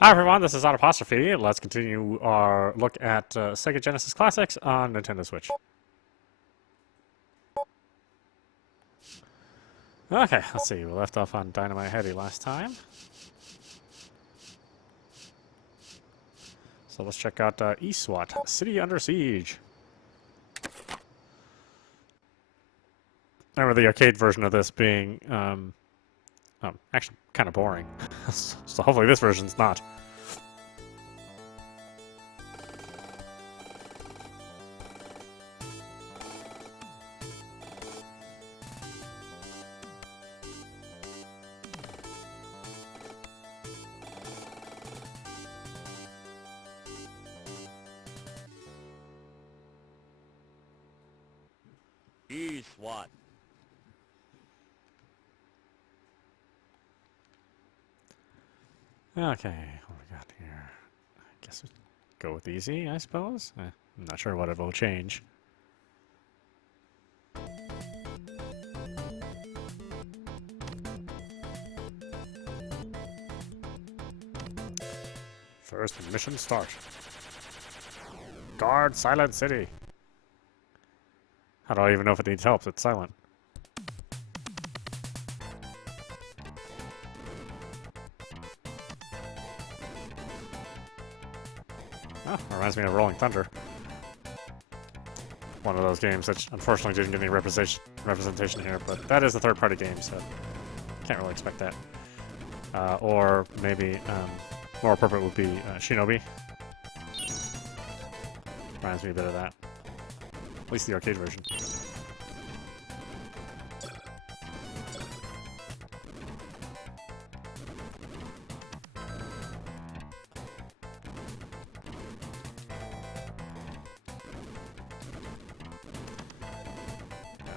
Hi everyone, this is audap. Let's continue our look at Sega Genesis Classics on Nintendo Switch. Okay, let's see. We left off on Dynamite Heady last time. So let's check out Eastwatch, City Under Siege. I remember the arcade version of this being actually kind of boring. So hopefully this version's not. Eastwatch. Okay, what we got here? I guess we go with easy, I suppose? I'm not sure what it will change. First mission start. Guard Silent City. How do I even know if it needs help? It's silent. Oh, reminds me of Rolling Thunder. One of those games that unfortunately didn't get any representation here, but that is a third-party game, so can't really expect that. Or maybe more appropriate would be Shinobi. Reminds me a bit of that. At least the arcade version.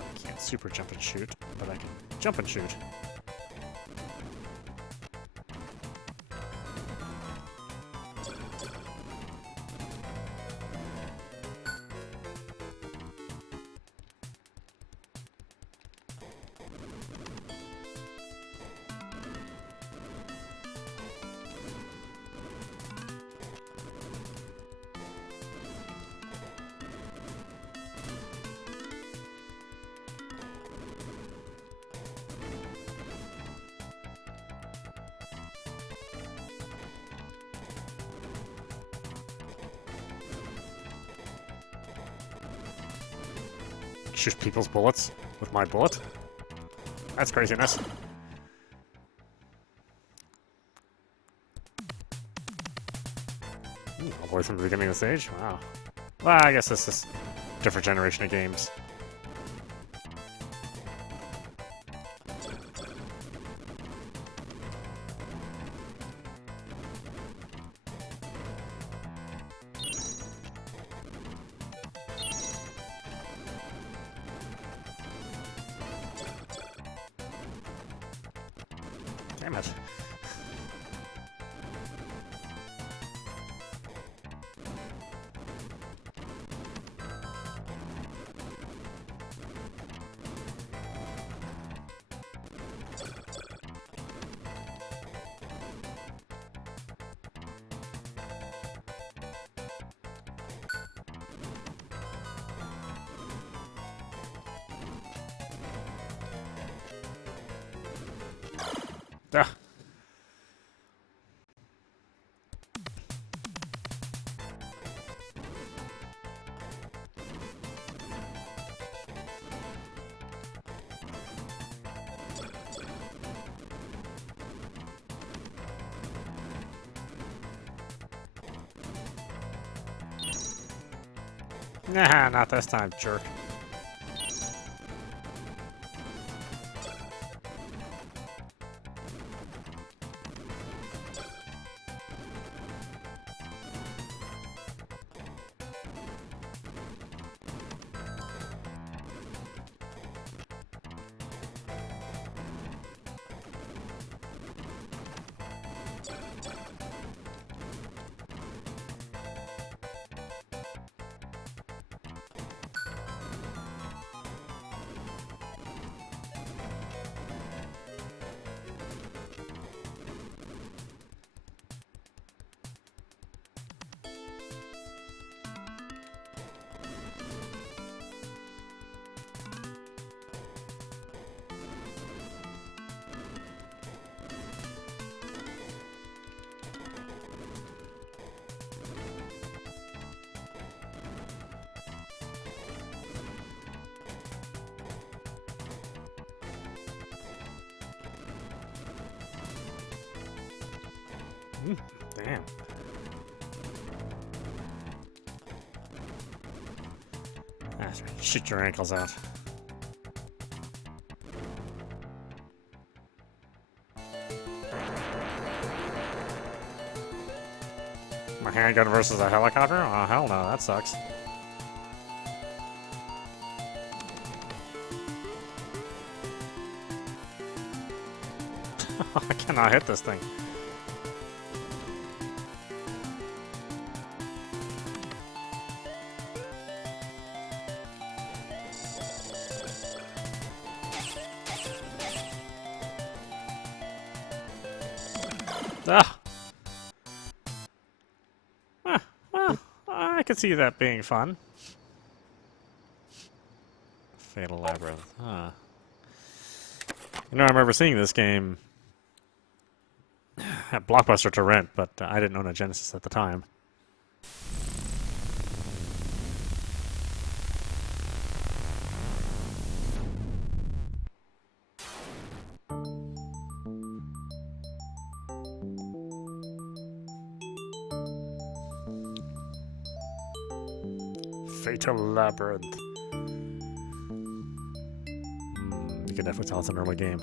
I can't super jump and shoot, but I can jump and shoot. Shoot people's bullets with my bullet? That's craziness. Ooh, all the way from the beginning of the stage? Wow. Well, I guess this is a different generation of games. Damn it. Ah. Nah, not this time, jerk. Damn. That's right. Shoot your ankles out. My handgun versus a helicopter? Oh, hell no, that sucks. I cannot hit this thing. Ah! Well, I could see that being fun. Fatal Labyrinth. Huh. You know, I remember seeing this game at Blockbuster to rent, but I didn't own a Genesis at the time. Fatal Labyrinth. You can definitely tell it's an early game.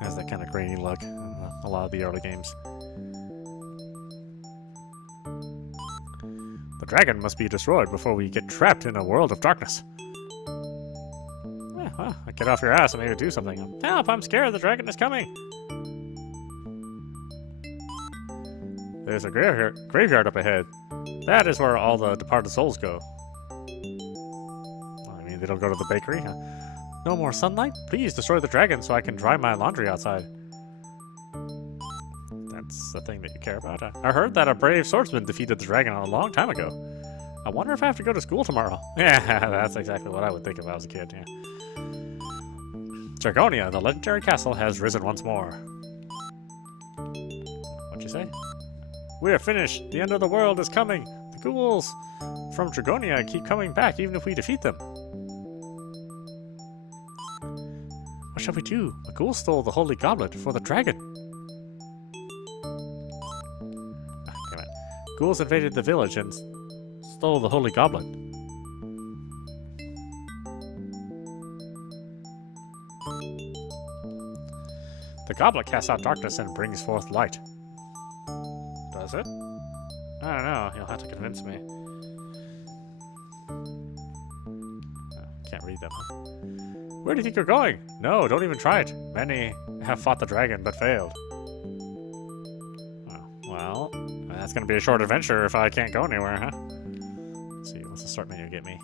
Has that kind of grainy look in a lot of the early games. The dragon must be destroyed before we get trapped in a world of darkness. Yeah, well, get off your ass and maybe do something. Help, I'm scared, the dragon is coming. There's a graveyard up ahead. That is where all the departed souls go. Well, I mean, they don't go to the bakery, huh? No more sunlight? Please destroy the dragon so I can dry my laundry outside. That's the thing that you care about. I heard that a brave swordsman defeated the dragon a long time ago. I wonder if I have to go to school tomorrow. Yeah, that's exactly what I would think if I was a kid, yeah. Dragonia, the legendary castle, has risen once more. What'd you say? We are finished. The end of the world is coming. The ghouls from Dragonia keep coming back even if we defeat them. What shall we do? A ghoul stole the holy goblet for the dragon. Damn it. Ghouls invaded the village and stole the holy goblet. The goblet casts out darkness and brings forth light. Does it? I don't know. You'll have to convince me. Oh, can't read them. Where do you think you're going? No, don't even try it. Many have fought the dragon, but failed. Oh, well, that's going to be a short adventure if I can't go anywhere, huh? Let's see, what's the start menu get me?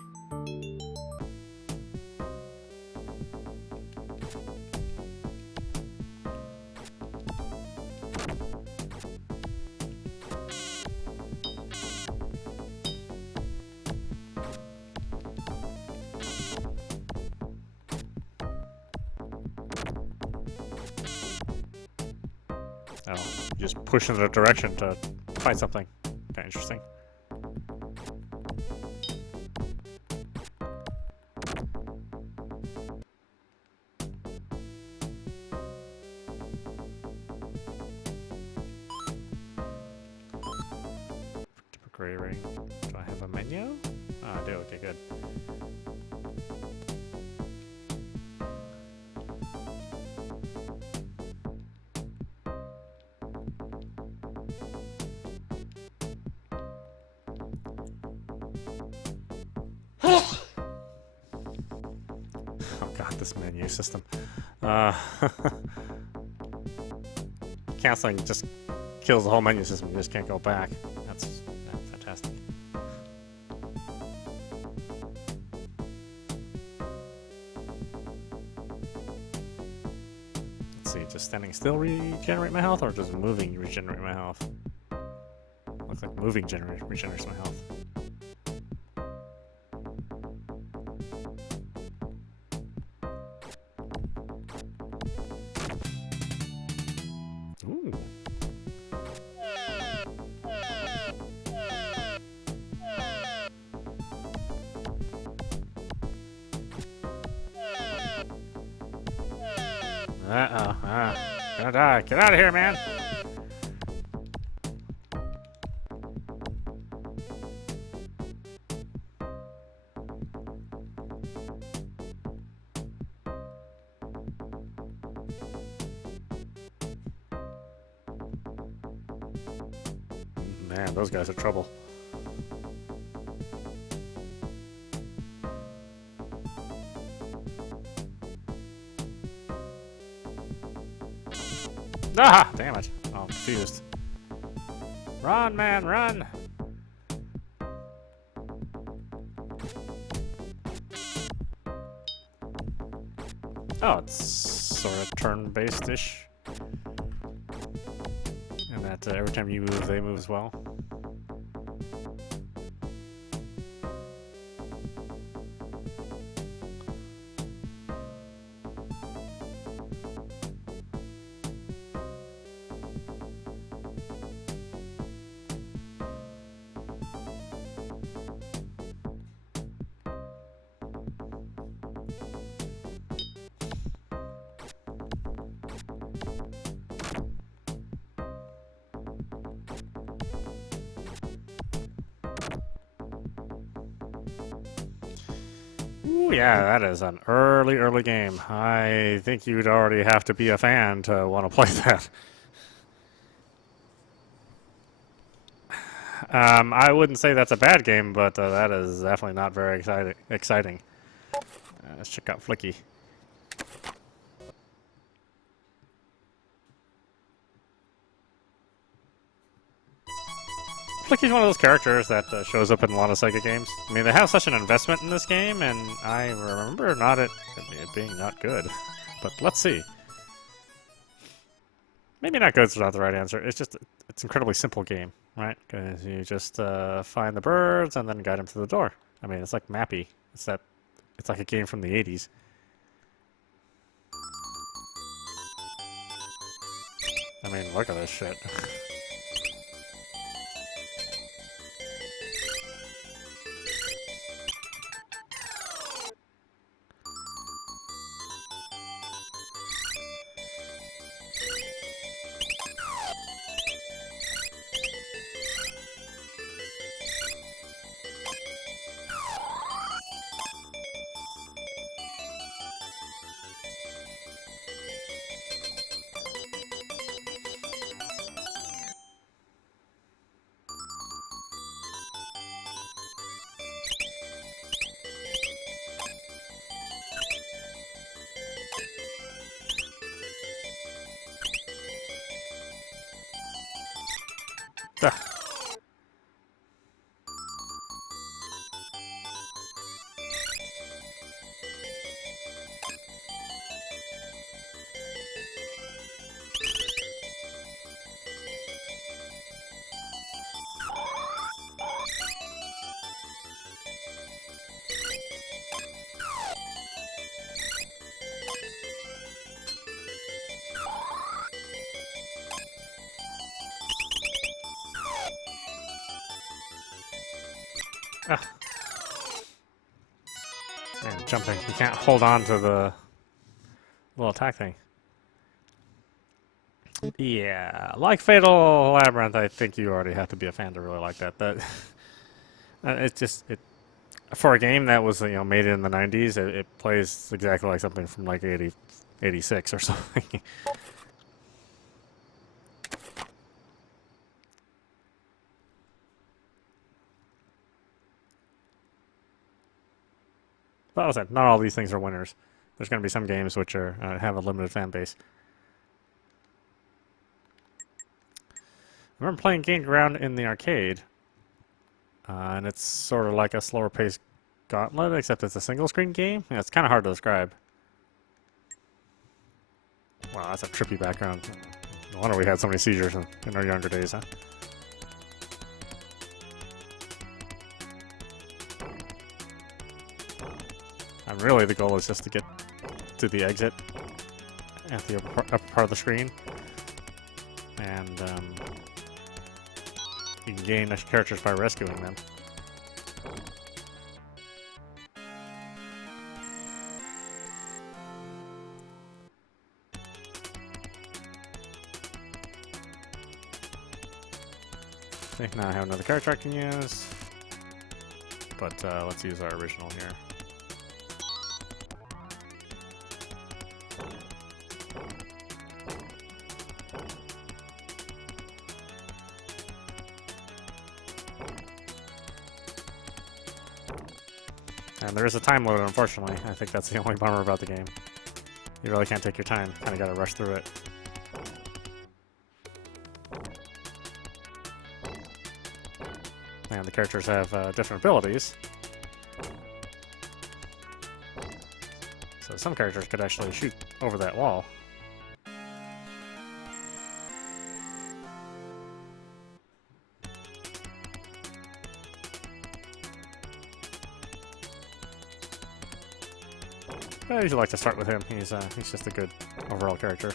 Oh, just push in the direction to fight something. Kind of interesting. Gray ring. Do I have a menu? Oh, I do. Okay, good. This menu system. Canceling just kills the whole menu system. You just can't go back. That's fantastic. Let's see, just standing still regenerate my health, or just moving regenerate my health? Looks like moving regenerates my health. Gonna die. Get out of here, man. Man, those guys are trouble. Ah, damn it. Oh, I'm confused. Run, man, run! Oh, it's sort of turn-based-ish. And that every time you move, they move as well. Ooh, yeah, that is an early game. I think you'd already have to be a fan to want to play that. I wouldn't say that's a bad game, but that is definitely not very exciting. Let's check out Flicky. Flicky's one of those characters that shows up in a lot of Sega games. I mean, they have such an investment in this game, and I remember it being not good. But let's see. Maybe not good is not the right answer. It's just, it's an incredibly simple game, right? Because you just find the birds and then guide them to the door. I mean, it's like Mappy. It's like a game from the 80s. I mean, look at this shit. Ah. Man, jumping. You can't hold on to the little attack thing. Yeah, like Fatal Labyrinth, I think you already have to be a fan to really like that. It's just for a game that was made in the 90s. It plays exactly like something from like 86 or something. But like I said, not all these things are winners. There's going to be some games which are have a limited fan base. I remember playing Gained Ground in the arcade, and it's sort of like a slower paced Gauntlet, except it's a single screen game. Yeah, it's kind of hard to describe. Wow, that's a trippy background. No wonder we had so many seizures in our younger days, huh? And really, the goal is just to get to the exit at the upper part of the screen. And you can gain extra characters by rescuing them. See, now I have another character I can use. But let's use our original here. And there is a time limit, unfortunately. I think that's the only bummer about the game. You really can't take your time. Kind of got to rush through it. And the characters have different abilities. So some characters could actually shoot over that wall. I usually like to start with him. He's just a good overall character.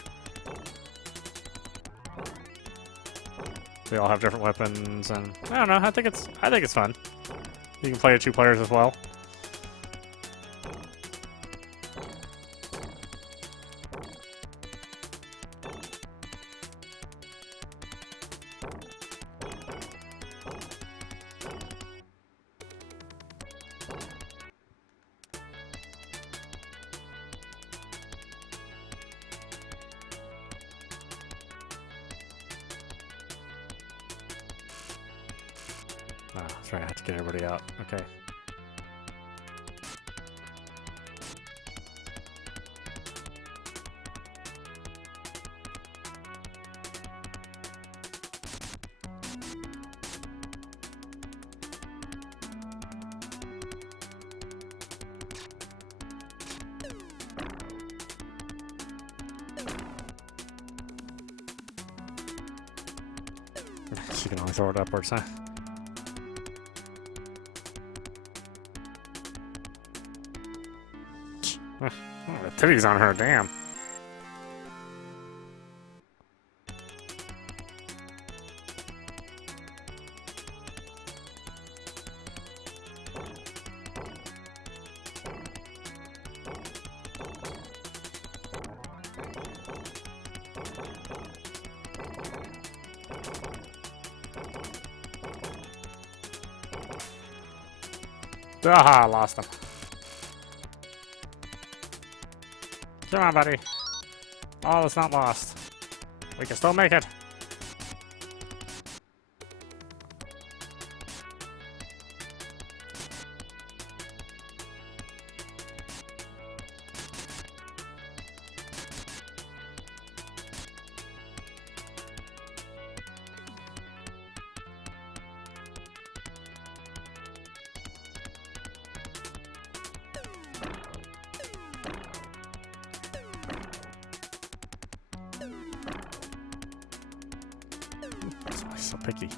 They all have different weapons, and I don't know. I think it's fun. You can play with 2 players as well. Oh, that's right, I have to get everybody out. Okay. She can only throw it upwards, huh? Oh, the titties on her, damn. Aha, I lost him. Come on, buddy. All is not lost. We can still make it. So picky.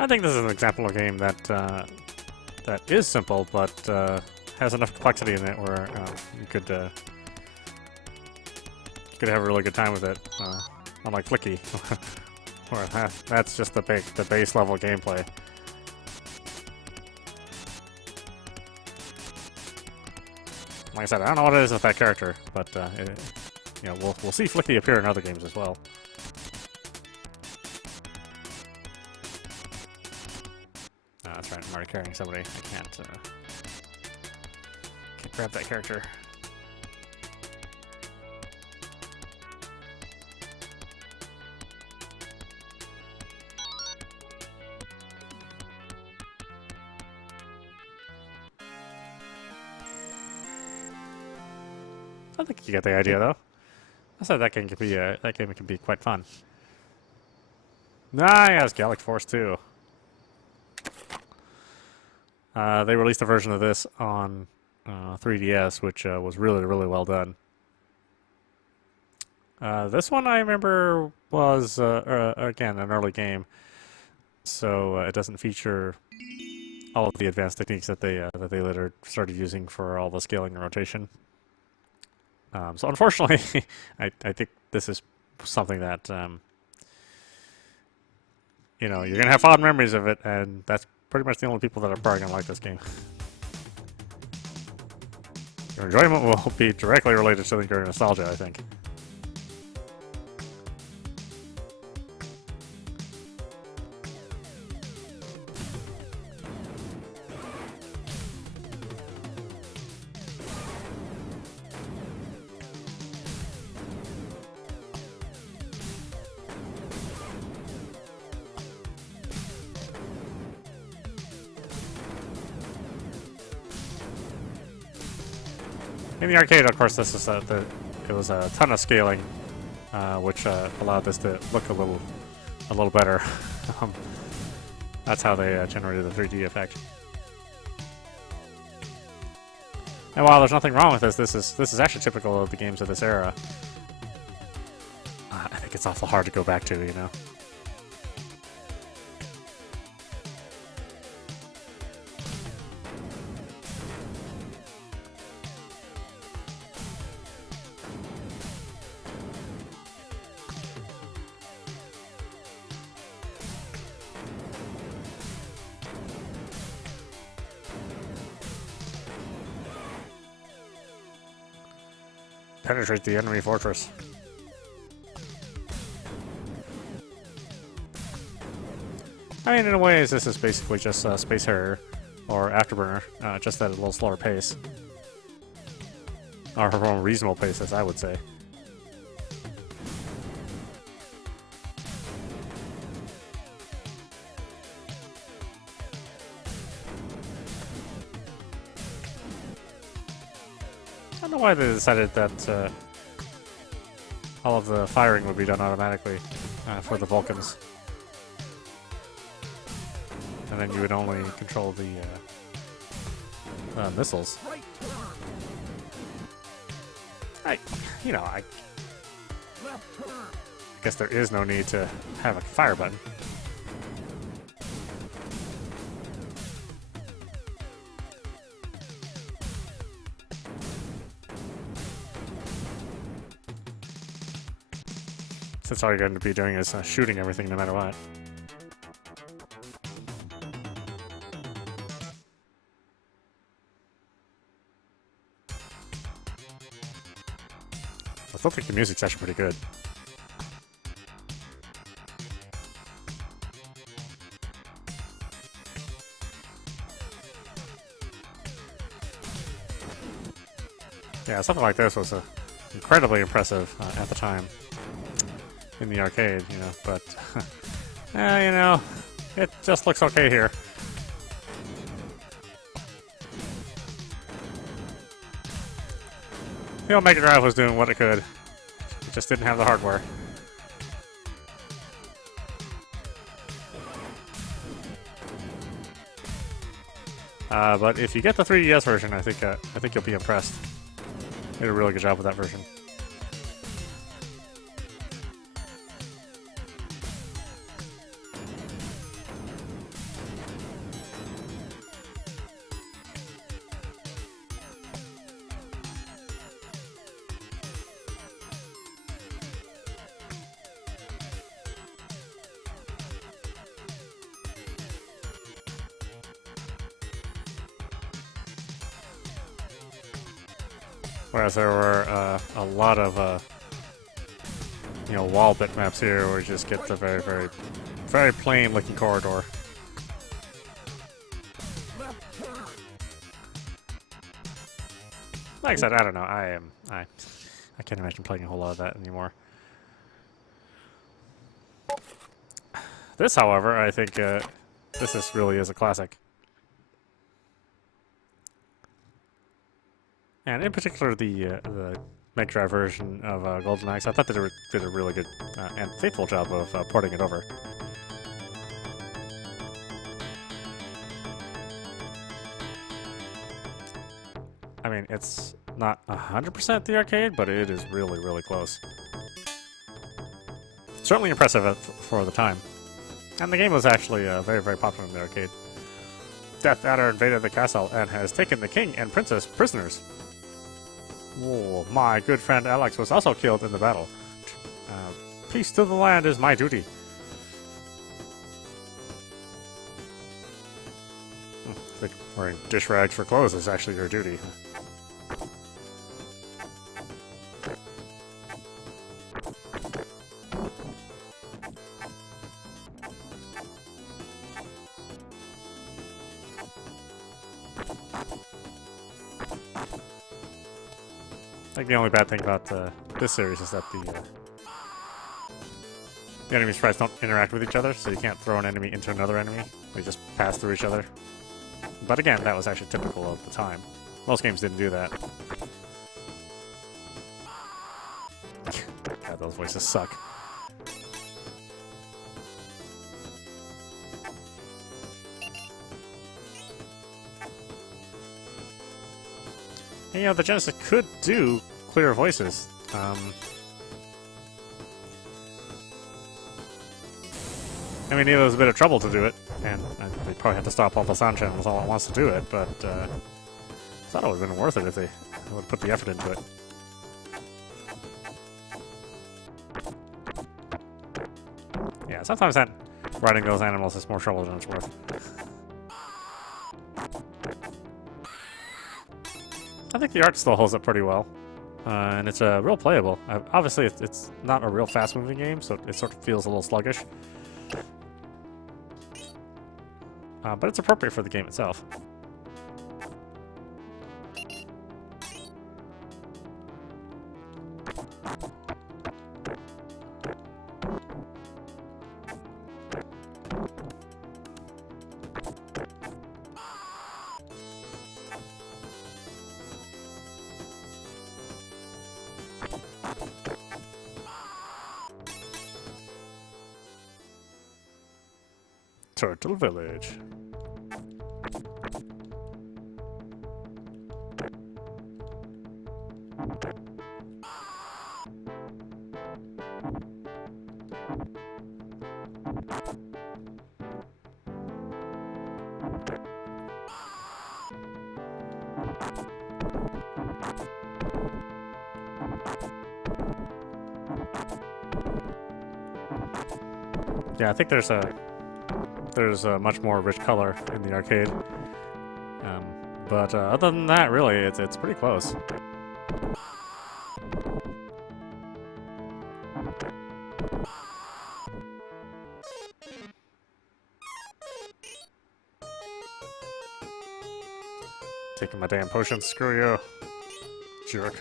I think this is an example of a game that that is simple, but has enough complexity in it where you could have a really good time with it. Unlike Flicky, where that's just the base level gameplay. Like I said, I don't know what it is with that character, but you know, we'll see Flicky appear in other games as well. That's right. I'm already carrying somebody. I can't grab that character. I think you get the idea, though. I said that game can be quite fun. Ah, yes, Gallic Force 2. They released a version of this on 3DS, which was really, really well done. This one I remember was again an early game, so it doesn't feature all of the advanced techniques that they later started using for all the scaling and rotation. So unfortunately, I think this is something that you know, you're gonna have fond memories of it, and that's pretty much the only people that are probably gonna like this game. Your enjoyment will be directly related to your nostalgia, I think. In the arcade, of course, this is it was a ton of scaling, which allowed this to look a little better. That's how they generated the 3D effect. And while there's nothing wrong with this is actually typical of the games of this era. I think it's awful hard to go back to, you know. Penetrate the enemy fortress. I mean, in a way, this is basically just Space Harrier or Afterburner, just at a little slower pace. Or a more reasonable pace, as I would say. I don't know why they decided that all of the firing would be done automatically for the Vulcans. And then you would only control the missiles. I guess there is no need to have a fire button. Since all you're going to be doing is shooting everything no matter what. I still think the music's actually pretty good. Yeah, something like this was incredibly impressive at the time in the arcade, you know, but you know, it just looks okay here. The old Mega Drive was doing what it could. It just didn't have the hardware. But if you get the 3DS version, I think you'll be impressed. They did a really good job with that version. Whereas there were a lot of wall bitmaps here where you just get the very, very, very plain looking corridor. Like I said, I don't know. I can't imagine playing a whole lot of that anymore. This, however, I think this really is a classic. And in particular, the Mega Drive version of Golden Axe, I thought that they did a really good and faithful job of porting it over. I mean, it's not 100% the arcade, but it is really, really close. Certainly impressive for the time. And the game was actually very, very popular in the arcade. Death Adder invaded the castle and has taken the king and princess prisoners. Oh, my good friend Alex was also killed in the battle. Peace to the land is my duty. I think wearing dish rags for clothes is actually your duty. think the only bad thing about this series is that the enemy sprites don't interact with each other, so you can't throw an enemy into another enemy. They just pass through each other. But again, that was actually typical of the time. Most games didn't do that. God, those voices suck. And, you know, the Genesis could do clear voices. I mean, it was a bit of trouble to do it, and they probably had to stop all the sound channels all at once to do it, but I thought it would have been worth it if they would have put the effort into it. Yeah, sometimes writing those animals is more trouble than it's worth. I think the art still holds up pretty well, and it's real playable. Obviously, it's not a real fast-moving game, so it sort of feels a little sluggish. But it's appropriate for the game itself. Turtle Village. Yeah, I think there's a much more rich color in the arcade, but other than that, really, it's pretty close. Taking my damn potions, screw you, jerk.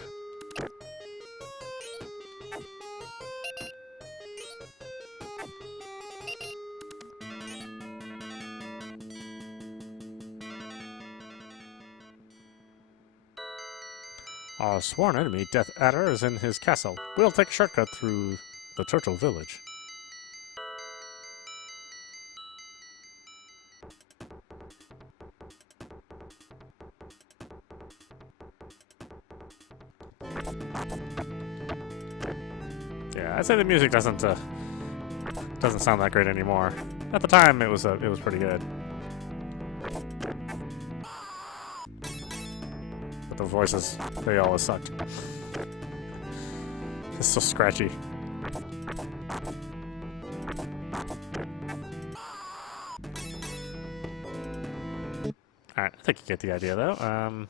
Our sworn enemy, Death Adder, is in his castle. We'll take a shortcut through the Turtle Village. Yeah, I'd say the music doesn't sound that great anymore. At the time, it was pretty good. But those voices, they always sucked. It's so scratchy. Alright, I think you get the idea, though.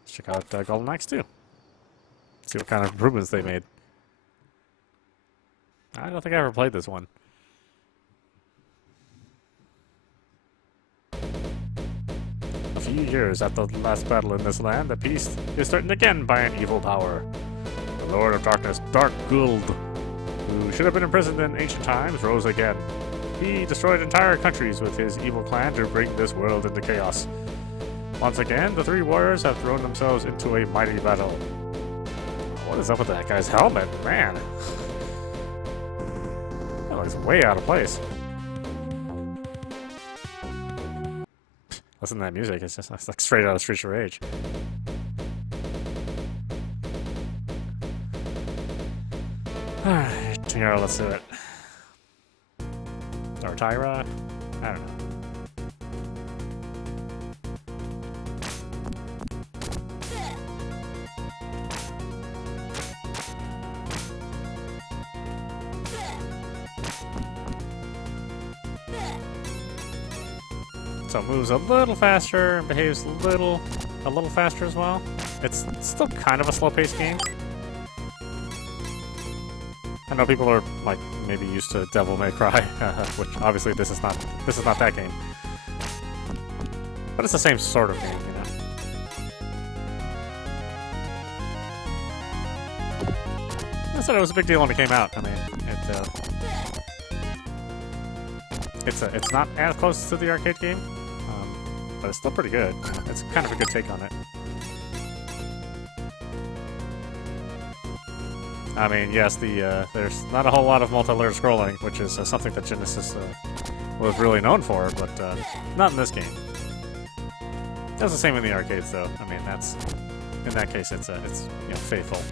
Let's check out Golden Axe 2. See what kind of improvements they made. I don't think I ever played this one. A few years after the last battle in this land, the peace is threatened again by an evil power. The Lord of Darkness, Dark Guld, who should have been imprisoned in ancient times, rose again. He destroyed entire countries with his evil clan to bring this world into chaos. Once again, the three warriors have thrown themselves into a mighty battle. What is up with that guy's helmet? Man. That looks way out of place. Listen to that music, it's like straight out of Streets of Rage. Alright, Tyra, let's do it. Or Tyra? I don't know. So it moves a little faster and behaves a little faster as well. It's still kind of a slow-paced game. I know people are like maybe used to Devil May Cry, which obviously this is not that game. But it's the same sort of game, you know. said it was a big deal when it came out. I mean, it's not as close to the arcade game, but it's still pretty good. It's kind of a good take on it. I mean, yes, there's not a whole lot of multi-layer scrolling, which is something that Genesis was really known for, but not in this game. That's the same in the arcades, though. I mean, in that case, it's faithful.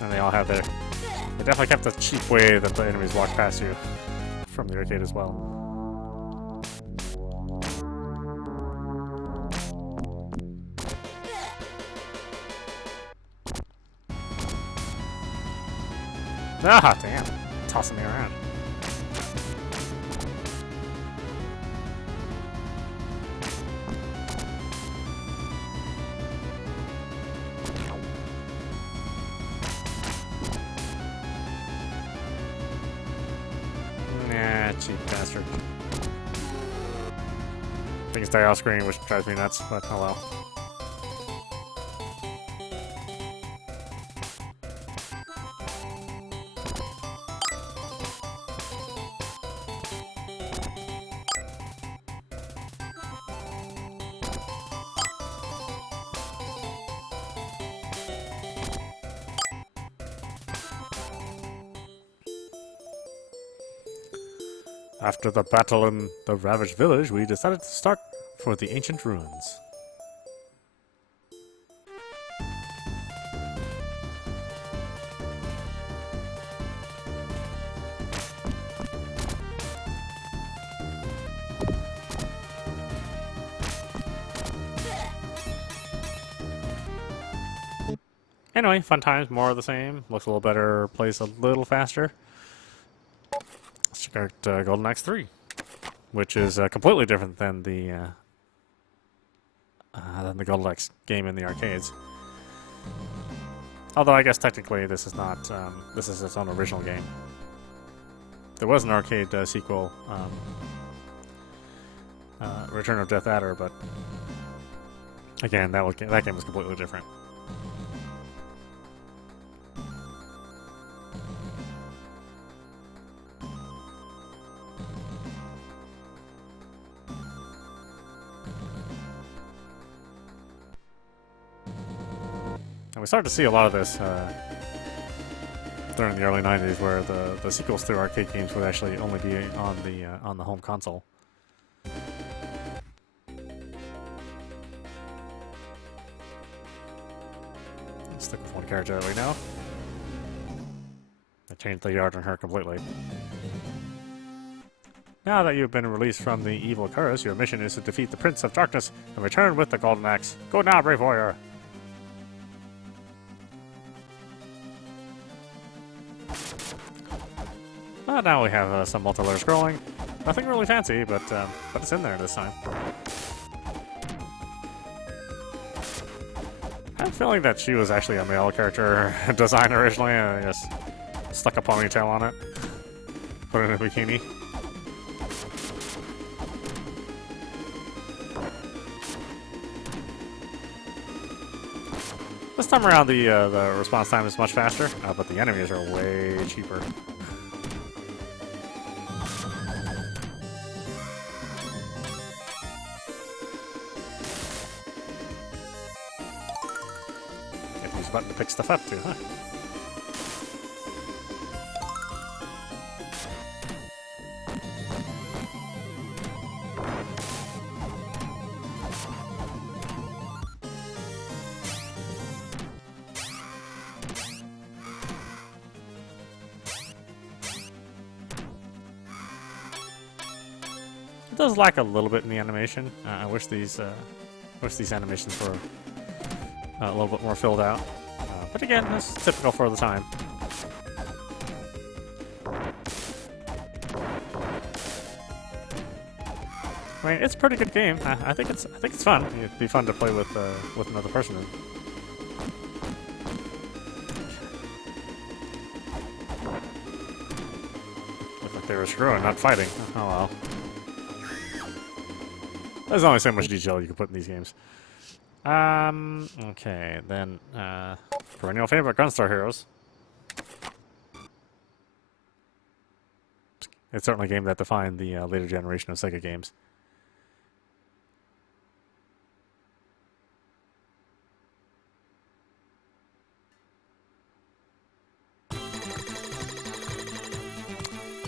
And they all have their... They definitely kept the cheap way that the enemies walk past you from the arcade as well. Ah, damn. Tossing me around. Nah, cheap bastard. Things die off screen, which drives me nuts, but oh well. After the battle in the ravaged village, we decided to start for the ancient ruins. Anyway, fun times, more of the same. Looks a little better, plays a little faster. Let's check out Golden Axe 3, which is completely different than the Golden Axe game in the arcades. Although I guess technically this is not, this is its own original game. There was an arcade sequel, Return of Death Adder, but again, that game was completely different. And we started to see a lot of this during the early 90s, where the sequels to arcade games would actually only be on the home console. Let's stick with one character right now. I changed the art on her completely. Now that you've been released from the evil curse, your mission is to defeat the Prince of Darkness and return with the Golden Axe. Go now, brave warrior! Well, now we have some multi-layer scrolling. Nothing really fancy, but it's in there this time. I have a feeling that she was actually a male character design originally, and I just stuck a ponytail on it. Put it in a bikini. This time around, the response time is much faster, but the enemies are way cheaper. Button to pick stuff up too, huh? It does lack a little bit in the animation. I wish these animations were a little bit more filled out. But again, that's typical for the time. I mean, it's a pretty good game. I think it's fun. It'd be fun to play with another person. they were screwing, not fighting. Oh well. There's only so much detail you can put in these games. Okay, then, perennial favorite Gunstar Heroes. It's certainly a game that defined the later generation of Sega games.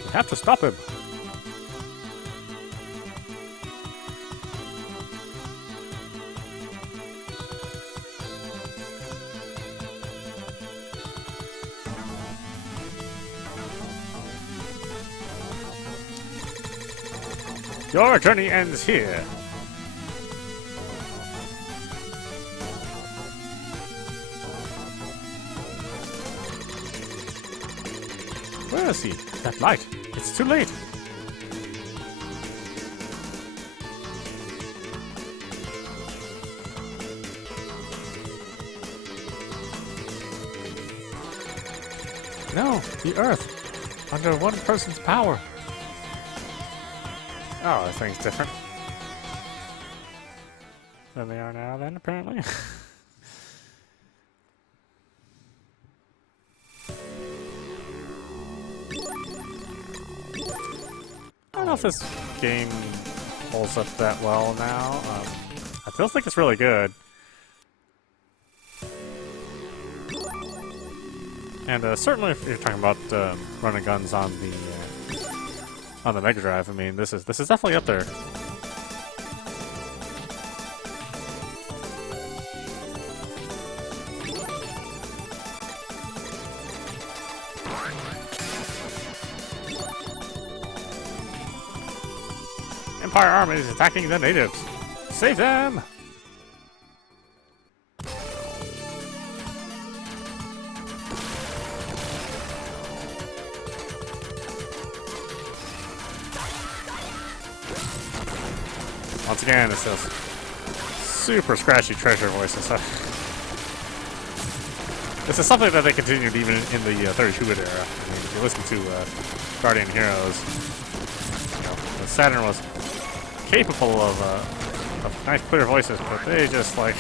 We have to stop him. Your journey ends here. Where is he? That light. It's too late. No, the Earth. Under one person's power. Oh, this thing's different than they are now, then, apparently. I don't know if this game holds up that well now. I still think it's really good. And certainly if you're talking about running guns on the Mega Drive, I mean, this is definitely up there. Empire army is attacking the natives. Save them! Once again, it's those super scratchy treasure voices. This is something that they continued even in the 32-bit era. I mean, if you listen to Guardian Heroes, you know, the Saturn was capable of nice, clear voices, but they just like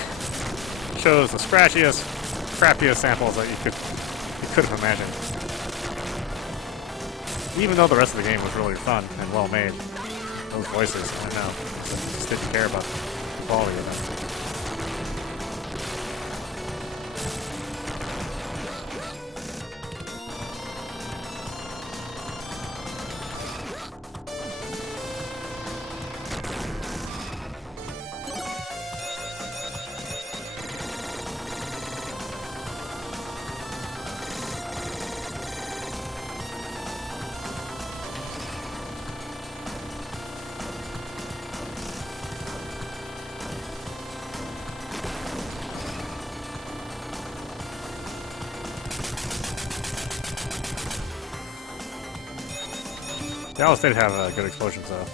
chose the scratchiest, crappiest samples that you could have imagined. Even though the rest of the game was really fun and well made, those voices, I don't know, just didn't care about the quality of them. They always did have good explosions, though.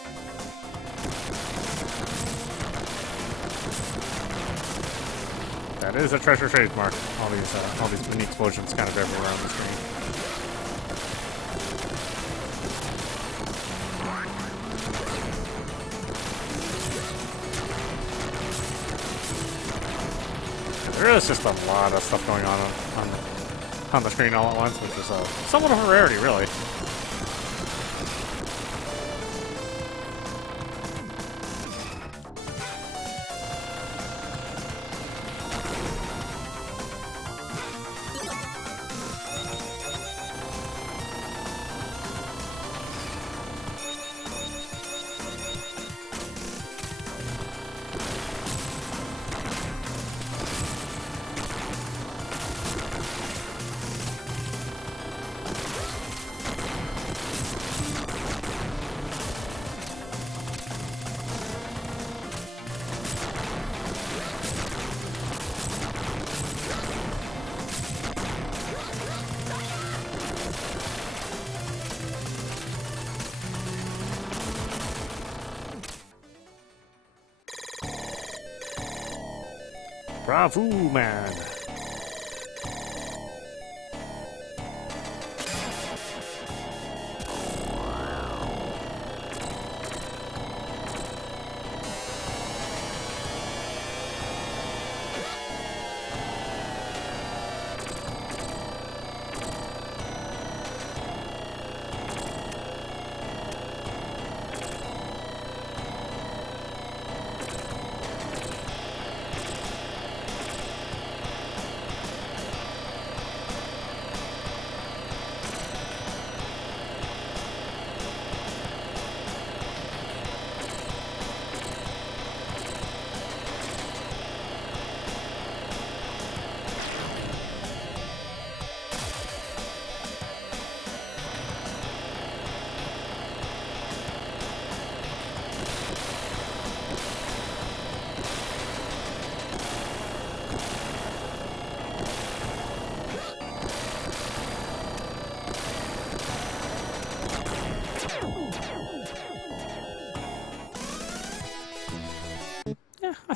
That is a treasure trademark. All these mini explosions kind of everywhere on the screen. There is just a lot of stuff going on the screen all at once, which is somewhat of a rarity, really. Bravo, man.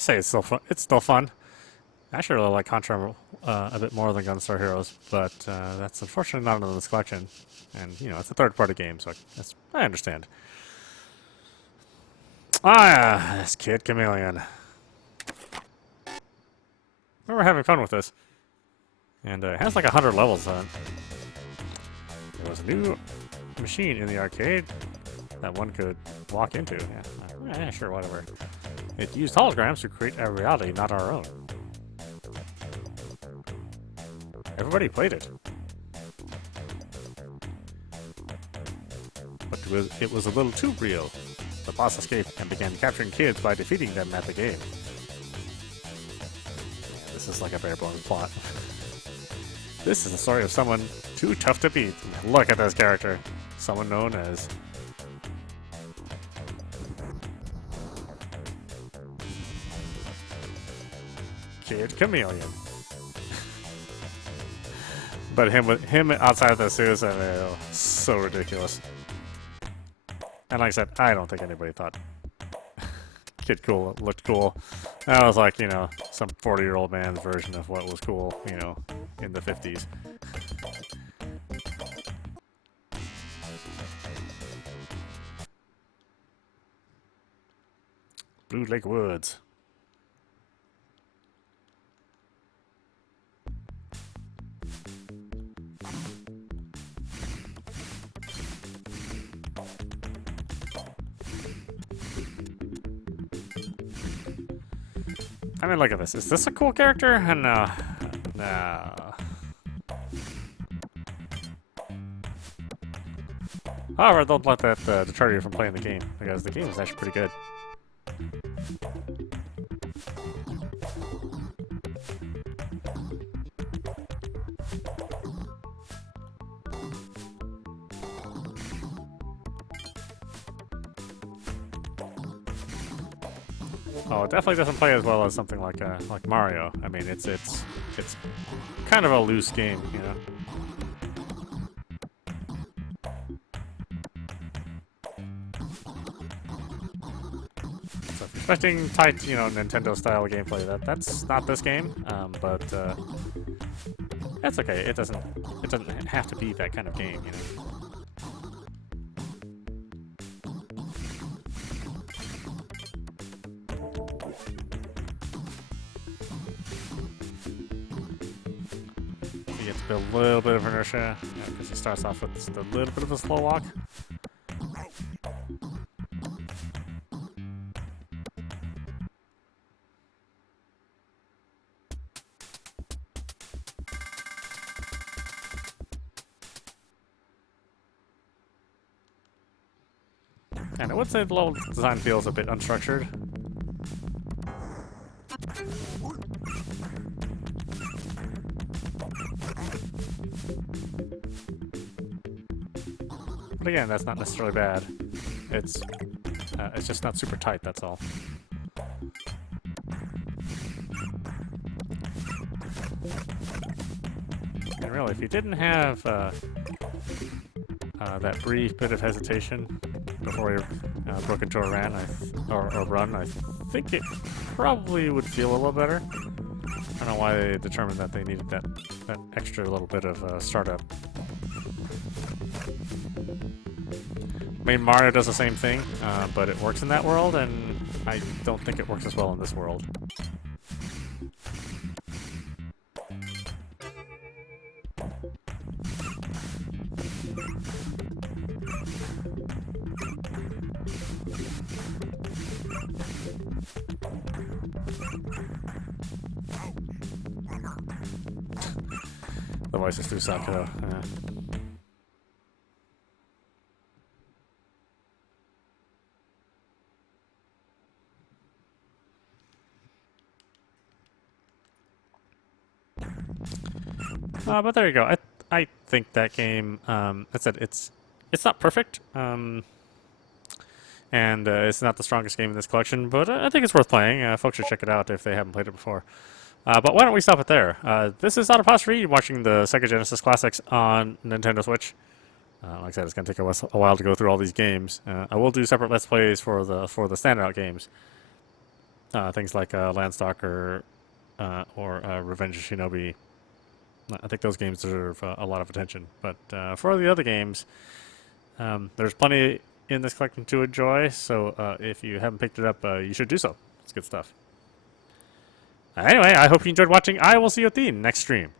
say it's still fun. It's still fun. I actually really like Contra a bit more than Gunstar Heroes, but that's unfortunately not in this collection. And you know, it's a third-party game, so I understand. Ah, this Kid Chameleon. We're having fun with this, and it has like 100 levels on it. There was a new machine in the arcade that one could walk into. Yeah, sure, whatever. It used holograms to create a reality not our own. Everybody played it. But it was a little too real. The boss escaped and began capturing kids by defeating them at the game. Yeah, this is like a bare-bones plot. This is the story of someone too tough to beat. Look at this character. Someone known as... Kid Chameleon. But him outside of the suit is so ridiculous. And like I said, I don't think anybody thought Kid Cool looked cool. That was like, you know, some 40-year-old man's version of what was cool, you know, in the 50s. Blue Lake Woods. I mean, look at this. Is this a cool character? No. No. However, don't let that deter you from playing the game, because the game is actually pretty good. Oh, it definitely doesn't play as well as something like Mario. I mean, it's kind of a loose game, you know. So if you're expecting tight, you know, Nintendo-style gameplay, that's not this game. But that's okay. It doesn't have to be that kind of game, you know. A little bit of inertia, because he starts off with just a little bit of a slow walk. And I would say the level design feels a bit unstructured. But again, that's not necessarily bad. It's just not super tight, that's all. And really, if you didn't have that brief bit of hesitation before you broke into a run, I think it probably would feel a little better. I don't know why they determined that they needed that extra little bit of startup. I mean, Mario does the same thing, but it works in that world, and I don't think it works as well in this world. The voices do suck, though. But there you go. I think that game. That's it. It's not perfect. And it's not the strongest game in this collection, but I think it's worth playing. Folks should check it out if they haven't played it before. But why don't we stop it there? This is audap watching the Sega Genesis Classics on Nintendo Switch. Like I said, it's going to take a while to go through all these games. I will do separate Let's Plays for the standout games. things like Landstalker or Revenge of Shinobi. I think those games deserve a lot of attention. But for the other games, there's plenty in this collection to enjoy. So if you haven't picked it up, you should do so. It's good stuff. Anyway, I hope you enjoyed watching. I will see you at the next stream.